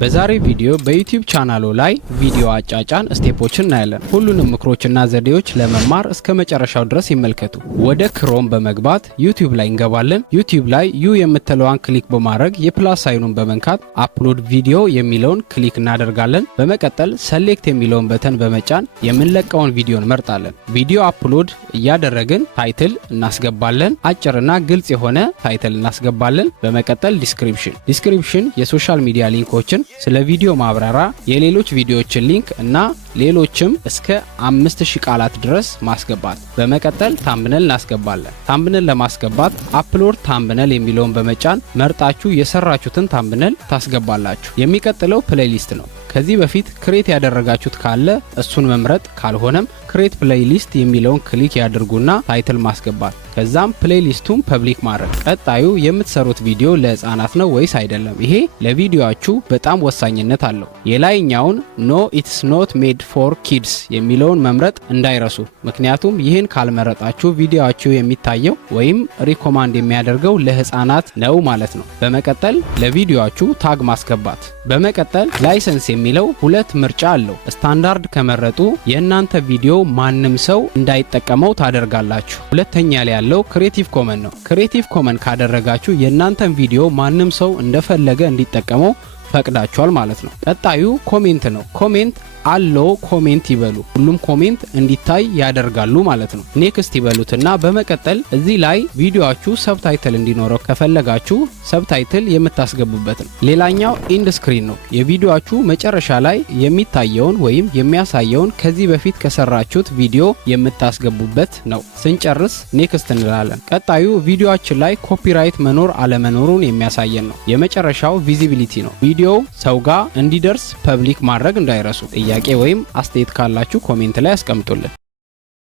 በዛሬ ቪዲዮ በዩቲዩብ ቻናሉ ላይ ቪዲዮ አጫጫን ስቴፖችን እናያለን። ሁሉንም ምክሮችና ዘዴዎች ለመማር እስከ መጨረሻው ድረስ ይመልከቱ። ወደ ክሮም በመግባት ዩቲዩብ ላይ እንገባለን። ዩቲዩብ ላይ ዩ የምትለዋን ክሊክ በማድረግ የፕላስ ሳይኑን በመንካት አፕሎድ ቪዲዮ የሚለውን ክሊክ እናደርጋለን። በመቀጠል ሰሌክት የሚለውን በተን በመጫን የምንለቀውን ቪዲዮ እንመርጣለን። ቪዲዮ አፕሎድ እያደረግን ታይትል እናስገባለን። አጭርና ግልጽ የሆነ ታይትል እናስገባለን። በመቀጠል ዲስክሪፕሽን የሶሻል ሚዲያ ሊንኮችን ስለ ቪዲዮ ማብራሪያ የሌሎች ቪዲዮዎችን ሊንክ እና ሌሎችም እስከ 5000 ቃላት ድረስ ማስገባት። በመቀጠል ታምብኔል እናስገባለን። ታምብኔል ለማስገባት አፕሎድ ታምብኔል የሚለውን በመጫን መርጣችሁ የሰራችሁትን ታምብኔል ታስገባላችሁ። የሚቀጥለው ፕሌሊስት ነው። ከዚህ በፊት ክሬት ያደረጋችሁት ካለ እሱን መምረጥ፣ ካልሆነም ክሬት ፕሌሊስት የሚለውን ክሊክ ያድርጉና ታይትል ማስገባት። ከዛም ፕሌሊስቱን ፐብሊክ ማድረግ። ቀጣዩ የምትሰሩት ቪዲዮ ለህፃናት ነው ወይስ አይደለም? ይሄ ለቪዲዮአችሁ በጣም ወሳኝነት አለው። የላይኛውን ኖ ኢትስ ኖት ሜድ ፎር ኪድስ የሚለውን መምረጥ እንዳይረሱ። ምክንያቱም ይህን ካልመረጣችሁ ቪዲዮአችሁ የሚታየው ወይም ሪኮማንድ የሚያደርገው ለህፃናት ነው ማለት ነው። በመቀጠል ለቪዲዮአችሁ ታግ ማስገባት። በመቀጠል ላይሰንስ የሚለው ሁለት ምርጫ አለው። ስታንዳርድ ከመረጡ የእናንተ ቪዲዮ ማንም ሰው እንዳይጠቀመው ታደርጋላችሁ። ሁለተኛ ላይ ያለው ክሬቲቭ ኮመን ነው። ክሬቲቭ ኮመን ካደረጋችሁ የእናንተን ቪዲዮ ማንም ሰው እንደፈለገ እንዲጠቀመው ፈቅዳችኋል ማለት ነው። ቀጣዩ ኮሜንት ነው። ኮሜንት አለው ኮሜንት ይበሉ። ሁሉም ኮሜንት እንዲታይ ያደርጋሉ ማለት ነው። ኔክስት ይበሉትና በመቀጠል እዚህ ላይ ቪዲዮአችሁ ሰብታይትል እንዲኖረው ከፈለጋችሁ ሰብታይትል የምታስገቡበት ነው። ሌላኛው ኢንድ ስክሪን ነው። የቪዲዮአችሁ መጨረሻ ላይ የሚታየውን ወይም የሚያሳየውን ከዚህ በፊት ከሰራችሁት ቪዲዮ የምታስገቡበት ነው። ስንጨርስ ኔክስት እንላለን። ቀጣዩ ቪዲዮአችን ላይ ኮፒራይት መኖር አለመኖሩን የሚያሳየን ነው። የመጨረሻው ቪዚቢሊቲ ነው። ቪዲዮው ሰው ጋር እንዲደርስ ፐብሊክ ማድረግ እንዳይረሱ። ጥያቄ ወይም አስተያየት ካላችሁ ኮሜንት ላይ አስቀምጡልን።